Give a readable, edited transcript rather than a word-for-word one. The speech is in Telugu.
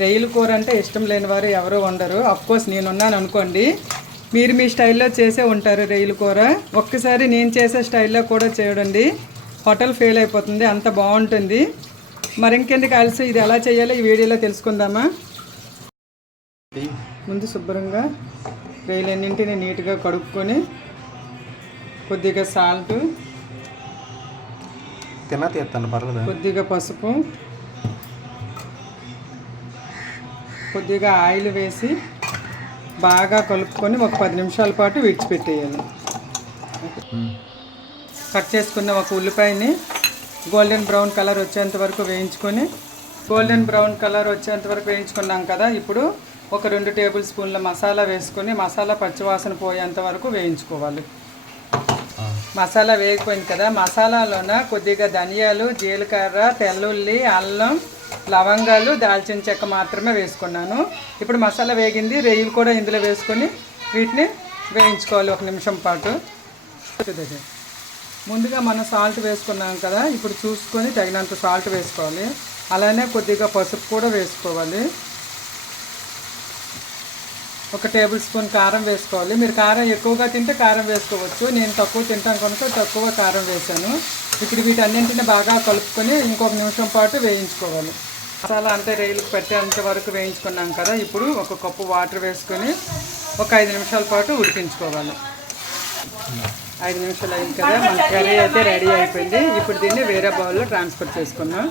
రొయ్యల కూర అంటే ఇష్టం లేని వారు ఎవరు ఉండరు. అఫ్కోర్స్ నేనున్నాను అనుకోండి, మీరు మీ స్టైల్లో చేసే ఉంటారు రొయ్యల కూర. ఒక్కసారి నేను చేసే స్టైల్లో కూడా చూడండి, హోటల్ ఫెయిల్ అయిపోతుంది, అంత బాగుంటుంది. మరి ఇంకెందుకు కలిసి ఇది ఎలా చేయాలో ఈ వీడియోలో తెలుసుకుందామా. ముందు శుభ్రంగా రొయ్యలన్నింటినీ నీట్గా కడుక్కొని కొద్దిగా సాల్ట్, కొద్దిగా పసుపు, కొద్దిగా ఆయిల్ వేసి బాగా కలుపుకొని ఒక 10 నిమిషాల పాటు విడిచిపెట్టేయాలి. కట్ చేసుకున్న ఒక ఉల్లిపాయని గోల్డెన్ బ్రౌన్ కలర్ వచ్చేంత వరకు వేయించుకొని, గోల్డెన్ బ్రౌన్ కలర్ వచ్చేంత వరకు వేయించుకున్నాం కదా. ఇప్పుడు ఒక 2 టేబుల్ స్పూన్ల మసాలా వేసుకొని మసాలా పచ్చివాసన పోయేంత వరకు వేయించుకోవాలి. మసాలా వేగిపోయింది కదా, మసాలాలోన కొద్దిగా ధనియాలు, జీలకర్ర, తెల్లుల్లి, అల్లం, లవంగాలు, దాల్చిన చెక్క మాత్రమే వేసుకున్నాను. ఇప్పుడు మసాలా వేగింది, రొయ్యలు కూడా ఇందులో వేసుకొని వీటిని వేయించుకోవాలి 1 నిమిషం పాటు. ముందుగా మనం సాల్ట్ వేసుకున్నాం కదా, ఇప్పుడు చూసుకొని తగినంత సాల్ట్ వేసుకోవాలి. అలానే కొద్దిగా పసుపు కూడా వేసుకోవాలి. 1 టేబుల్ స్పూన్ కారం వేసుకోవాలి. మీరు కారం ఎక్కువగా తింటే కారం వేసుకోవచ్చు, నేను తక్కువ తింటాను కనుక తక్కువ కారం వేసాను. ఇప్పుడు వీటన్నింటిని బాగా కలుపుకొని ఇంకొక నిమిషం పాటు వేయించుకోవాలి. మసాలా అంతా రొయ్యలకు పెట్టేంత వరకు వేయించుకున్నాం కదా. ఇప్పుడు 1 కప్పు వాటర్ వేసుకొని ఒక 5 నిమిషాల పాటు ఉడికించుకోవాలి. 5 నిమిషాలు అయింది కదా, మన కర్రీ అయితే రెడీ అయిపోయింది. ఇప్పుడు దీన్ని వేరే బౌల్లో ట్రాన్స్ఫర్ చేసుకున్నాం.